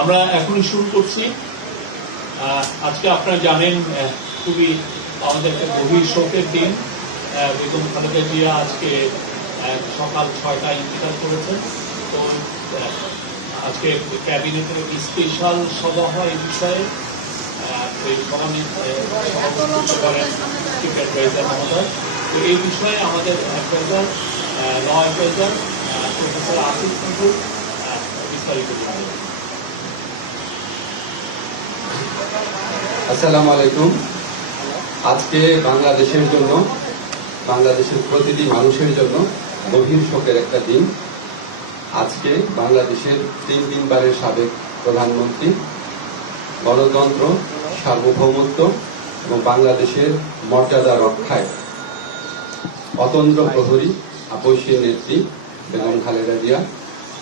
আমরা এখনই শুরু করছি। আজকে আপনারা জানেন খুবই আমাদের একটা গভীর শোকের দিন। বেগম খালেদা জিয়া আজকে সকাল ছয়টায় ইন্তিকাল করেছেন। তো আজকে ক্যাবিনেটের একটি স্পেশাল সভা হয় এই বিষয়ে। সভানি করেন তো এই বিষয়ে আমাদের অ্যাডভাইজার ল অ্যাডভাইজার প্রফেসর আহ, বিস্তারিত আসসালামু আলাইকুম। আজকে বাংলাদেশের জন্য বাংলাদেশের প্রতিটি মানুষের জন্য গভীর শোকের একটা দিন। আজকে বাংলাদেশের তিন তিনবারের সাবেক প্রধানমন্ত্রী গণতন্ত্র সার্বভৌমত্ব এবং বাংলাদেশের মর্যাদা রক্ষায় অতন্ত্র প্রহরী আপসীর নেত্রী বেগম খালেদা জিয়া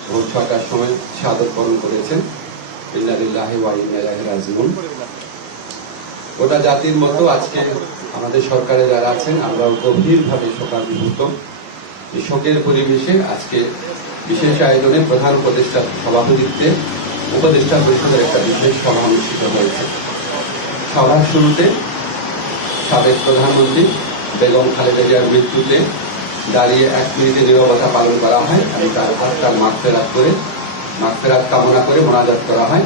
ভোর ছটার সময় সাদর বরণ করেছেন। রাজিউন। গোটা জাতির মতো আজকে আমাদের সরকারে যারা আছেন আমরা গভীরভাবে শোকাভিভূত। শোকের পরিবেশে আজকে বিশেষ আয়োজনে প্রধান উপদেষ্টার সভাপতিত্বে উপদেষ্টা পরিষদের একটা বিশেষ সভা অনুষ্ঠিত হয়েছে। সভার শুরুতে সাবেক প্রধানমন্ত্রী বেগম খালেদা জিয়ার মৃত্যুতে দাঁড়িয়ে এক মিনিটে নিরবতা পালন করা হয় এবং তার তার মাগফেরাত করে মাগফেরাত কামনা করে মোনাজাত করা হয়।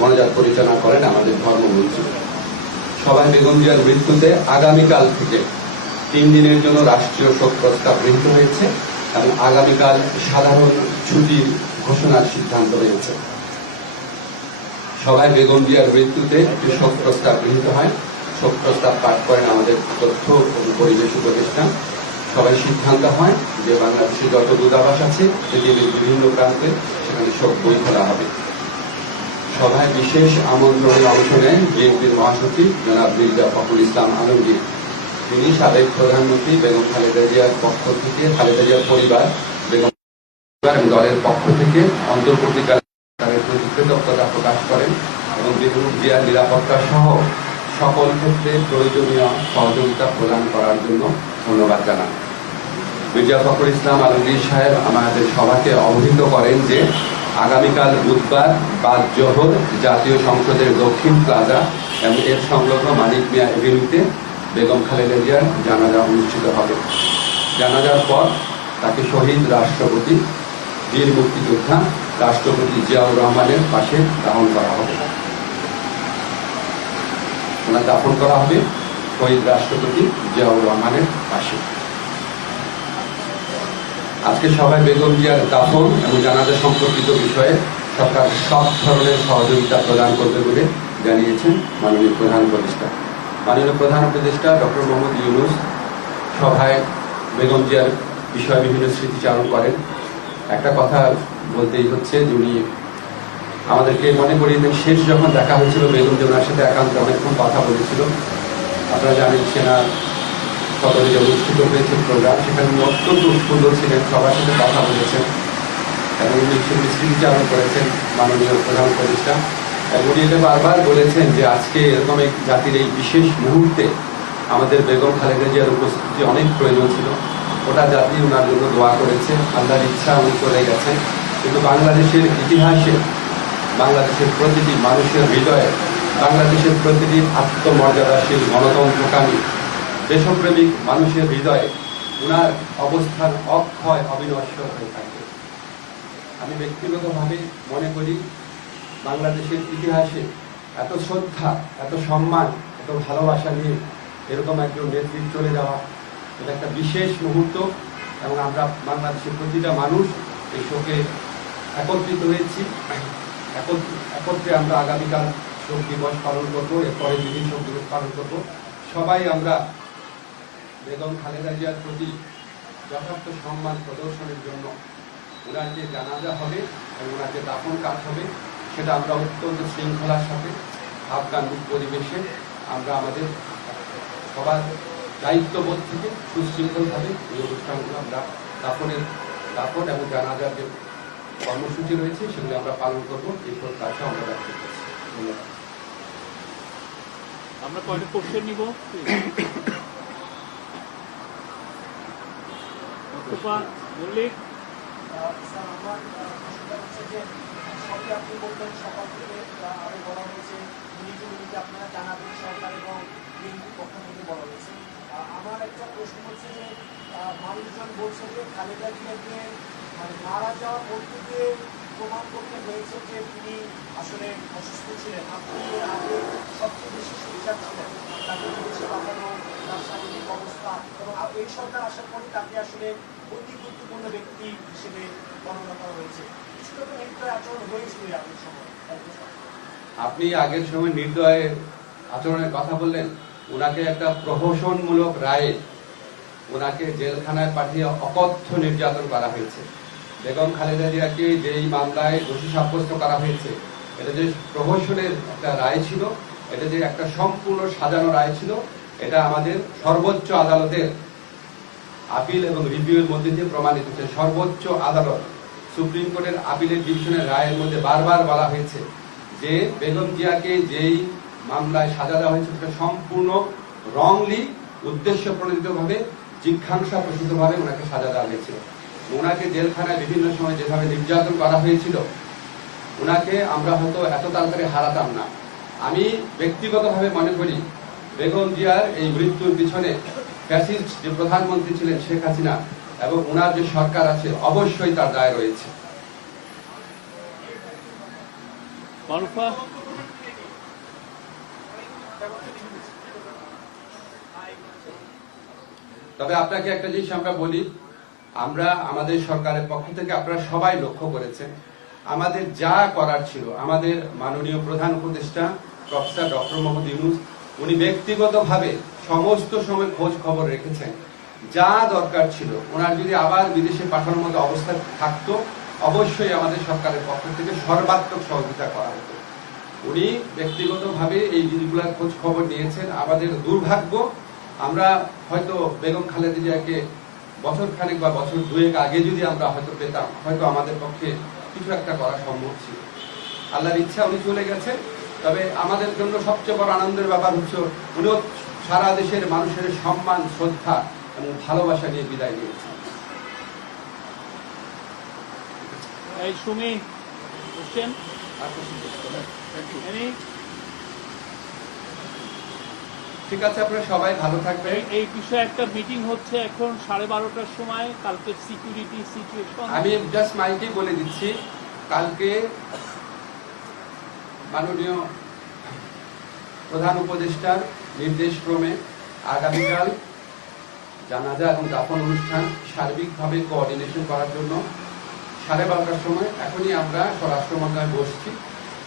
মোনাজাত পরিচালনা করেন আমাদের ধর্মমন্ত্রী। সবাই বেগম জিয়ার মৃত্যুতে আগামীকাল থেকে তিন দিনের জন্য রাষ্ট্রীয় শোক প্রস্তাব গৃহীত হয়েছে এবং আগামীকাল সাধারণ ছুটির ঘোষণার সিদ্ধান্ত হয়েছে সবাই বেগম জিয়ার মৃত্যুতে শোক প্রস্তাব গৃহীত হয়। শোক প্রস্তাব পাঠ করেন আমাদের তথ্য ও পরিবেশ উপদেষ্টা। সবাই সিদ্ধান্ত হয় যে বাংলাদেশে যত দূতাবাস আছে, পৃথিবীর বিভিন্ন প্রান্তে সেখানে শোক বই খোলা হবে। সভায় বিশেষ আমন্ত্রণে অংশ নেন বিএনপির মহাসচিব জনাব মির্জা ফখরুল ইসলাম আলমগীর। তিনি সাবেক প্রধানমন্ত্রী বেগম খালেদা জিয়ার পক্ষ থেকে, খালেদা জিয়ার পরিবার, বেগম এবং দলের পক্ষ থেকে অন্তর্বর্তীকালে সরকারের প্রতি কৃতজ্ঞতা প্রকাশ করেন এবং বেগম জিয়ার নিরাপত্তা সহ সকল ক্ষেত্রে প্রয়োজনীয় সহযোগিতা প্রদান করার জন্য ধন্যবাদ জানান মির্জা ফখরুল ইসলাম আলমগীর সাহেব আমাদের সভাকে অবহিত করেন যে আগামীকাল বুধবার বাদ জোহর জাতীয় সংসদের দক্ষিণ প্লাজা এবং এর সংলগ্ন মানিক মিয়া এভিনিউতে বেগম খালেদা জিয়ার জানাজা অনুষ্ঠিত হবে। জানাজার পর তাকে শহীদ রাষ্ট্রপতি, বীর মুক্তিযোদ্ধা রাষ্ট্রপতি জিয়াউর রহমানের পাশে দাহন করা হবে। ওনার দাফন করা হবে শহীদ রাষ্ট্রপতি জিয়াউর রহমানের পাশে। আজকে সবাই বেগম জিয়ার দাফন এবং জানাজা সম্পর্কিত বিষয়ে সরকার সব ধরনের সহযোগিতা প্রদান করবে বলে জানিয়েছেন মাননীয় প্রধান উপদেষ্টা। মাননীয় প্রধান উপদেষ্টা ডক্টর মোহাম্মদ ইউনুস সভায় বেগম জিয়ার বিষয়ে বিভিন্ন স্মৃতিচারণ করেন। একটা কথা বলতেই হচ্ছে যে উনি আমাদেরকে মনে করিয়ে দেন, শেষ যখন দেখা হয়েছিল, বেগম ওনার সাথে একান্ত অনেকক্ষণ কথা বলেছিল। আপনারা জানেন, সেনা সদরে যে অনুষ্ঠিত হয়েছে প্রোগ্রাম, সেখানে উনি অত্যন্ত সুন্দর ছিলেন, সবার সাথে কথা বলেছেন। এবং উনি স্মৃতিচারণ করেছেন মাননীয় প্রধান উপদেষ্টা। এবং উনি এটা বারবার বলেছেন যে আজকে এরকম এক জাতির এই বিশেষ মুহূর্তে আমাদের বেগম খালেদা জিয়ার উপস্থিতি অনেক প্রয়োজন ছিল। ওটা জাতি ওনার জন্য দোয়া করেছে। আল্লাহর ইচ্ছা উনি চলে গেছেন। কিন্তু বাংলাদেশের ইতিহাসে বাংলাদেশের প্রতিটি মানুষের হৃদয়ে বাংলাদেশের প্রতিটি আত্মমর্যাদাশীল গণতন্ত্রকামী দেশপ্রেমিক মানুষের হৃদয়ে ওনার অবস্থান অক্ষয় অবিনশ্বর হয়ে থাকে। আমি ব্যক্তিগতভাবে মনে করি বাংলাদেশের ইতিহাসে এত শ্রদ্ধা, এত সম্মান, এত ভালোবাসা নিয়ে এরকম একজন নেতৃত্ব চলে যাওয়া এটা একটা বিশেষ মুহূর্ত এবং আমরা বাংলাদেশের প্রতিটা মানুষ এই শোকে একত্রিত হয়েছি। একত্র- আমরা আগামীকাল শোক দিবস পালন করব এরপরে যেদিন শোক দিবস পালন করব। সবাই আমরা বেগম খালেদা জিয়ার প্রতি যথার্থ সম্মান প্রদর্শনের জন্য ওনার যে জানাজা হবে এবং ওনার যে দাফন কাজ হবে, সেটা আমরা অত্যন্ত শৃঙ্খলার সাথে আফগান পরিবেশে আমরা আমাদের সবার দায়িত্ববোধ থেকে সুশৃঙ্খলভাবে এই অনুষ্ঠানগুলো আমরা দাফনের, দাফন এবং জানাজার যে কর্মসূচি রয়েছে সেগুলো আমরা পালন করব এরপর প্রত্যাশা আমরা রাখতে আমরা কয়েকটা কোশ্চেন নিব? যে আপনি বলতেন সকাল থেকে আরও বলা হয়েছে আপনারা জানাবেন সরকার হয়েছে যে তিনি আসলে অসুস্থ ছিলেন। আপনি আগে সবচেয়ে বেশি সুবিচার ছিলেন তাকে বিদেশে পাঠানো, তার শারীরিক অবস্থা এবং এই সরকার আসার পরে তাকে আসলে অতি গুরুত্বপূর্ণ ব্যক্তি হিসেবে করা হয়েছে। কিছুটা নির্দয় আচরণ হয়েছিল আগের সময়। আপনি আগের সময় নির্দয় আচরণের কথা বললেন? ওনাকে একটা প্রহসনমূলক রায়ে ওনাকে জেলখানায় পাঠিয়ে অকথ্য নির্যাতন করা হয়েছে। বেগম খালেদা জিয়াকে যেই মামলায় দোষী সাব্যস্ত করা হয়েছে, এটা যে প্রহসনের একটা রায় ছিল, এটা যে একটা সম্পূর্ণ সাজানো রায় ছিল, এটা আমাদের সর্বোচ্চ আদালতের আপিল এবং রিভিউর মধ্যে দিয়ে প্রমাণিত হচ্ছে সর্বোচ্চ আদালত, সুপ্রিম কোর্টের আপিলের ডিভিশনের রায়ের মধ্যে বারবার বলা হয়েছে যে বেগম জিয়াকে যেই মামলায় সাজা দেওয়া হয়েছে, সেটা সম্পূর্ণ রংলি উদ্দেশ্য প্রণোদিতভাবে জিজ্ঞাসা প্রসূতভাবে ওনাকে সাজা দেওয়া হয়েছিল ওনাকে জেলখানায় বিভিন্ন সময় যেভাবে নির্যাতন করা হয়েছিল ওনাকে আমরা হয়তো এত তাড়াতাড়ি হারাতাম না। আমি ব্যক্তিগতভাবে মনে করি বেগম জিয়ার এই মৃত্যুর পিছনে ফ্যাসিস্ট যে প্রধানমন্ত্রী ছিলেন শেখ হাসিনা এবং ওনার যে সরকার আছে অবশ্যই তার দায় রয়েছে। তবে আপনাকে একটা জিনিস আমরা বলি আমরা আমাদের সরকারের পক্ষ থেকে আপনারা সবাই লক্ষ্য করেছেন। আমাদের যা করার ছিল, আমাদের মাননীয় প্রধান উপদেষ্টা প্রফেসর ডক্টর মোহাম্মদ ইউনুস, উনি ব্যক্তিগতভাবে সমস্ত সময় খোঁজ খবর রেখেছেন। যা দরকার ছিল, ওনার যদি আবার বিদেশে পাঠানোর মতো অবস্থা থাকতো, অবশ্যই আমাদের সরকারের পক্ষ থেকে সর্বাত্মক সহযোগিতা করা হতো। উনি ব্যক্তিগতভাবে এই জিনিসগুলোর খোঁজ খবর নিয়েছেন। আমাদের দুর্ভাগ্য, আমরা হয়তো বেগম খালেদা জিয়াকে বছর খানেক বা বছর দুয়েক আগে যদি আমরা হয়তো পেতাম হয়তো আমাদের পক্ষে কিছু একটা করা সম্ভব ছিল। আল্লাহর ইচ্ছা উনি চলে গেছে তবে আমাদের জন্য সবচেয়ে বড় আনন্দের ব্যাপার হচ্ছে উনিও সারা দেশের মানুষের সম্মান শ্রদ্ধা এবং ভালোবাসা নিয়ে বিদায় নিয়েছেন। এই সুমি হোসেন। এনি ঠিক আছে আপনারা সবাই ভালো থাকবেন। এই- বিষয়ে একটা মিটিং হচ্ছে এখন সাড়ে বারোটার সময় কালকে সিকিউরিটি সিচুয়েশন আমি জাস্ট মাইকে বলে দিচ্ছি কালকে মাননীয় প্রধান উপদেষ্টার নির্দেশক্রমে আগামীকাল জানাজা এবং দাফন অনুষ্ঠান সার্বিকভাবে কোঅর্ডিনেশন করার জন্য সাড়ে বারোটার সময় এখনই আমরা স্বরাষ্ট্র মন্ত্রণালয়ে বসছি।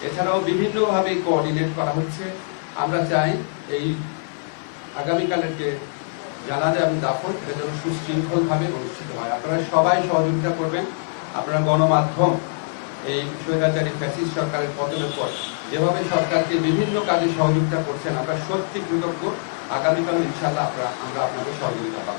এছাড়াও বিভিন্নভাবে কোঅর্ডিনেট করা হচ্ছে। আমরা চাই এই আগামীকালের যে জানাজা এবং দাফন, এটা যেন সুশৃঙ্খলভাবে অনুষ্ঠিত হয়। আপনারা সবাই সহযোগিতা করবেন। আপনারা গণমাধ্যম, এই স্বৈরাচারী ফ্যাসিস্ট সরকারের পতনের পর যেভাবে সরকারকে বিভিন্ন কাজে সহযোগিতা করছেন আপনারা সত্যি কৃতজ্ঞ। আগামীকাল ইনশাল্লাহ আপনারা আমরা আপনাদের সহযোগিতা পাবো।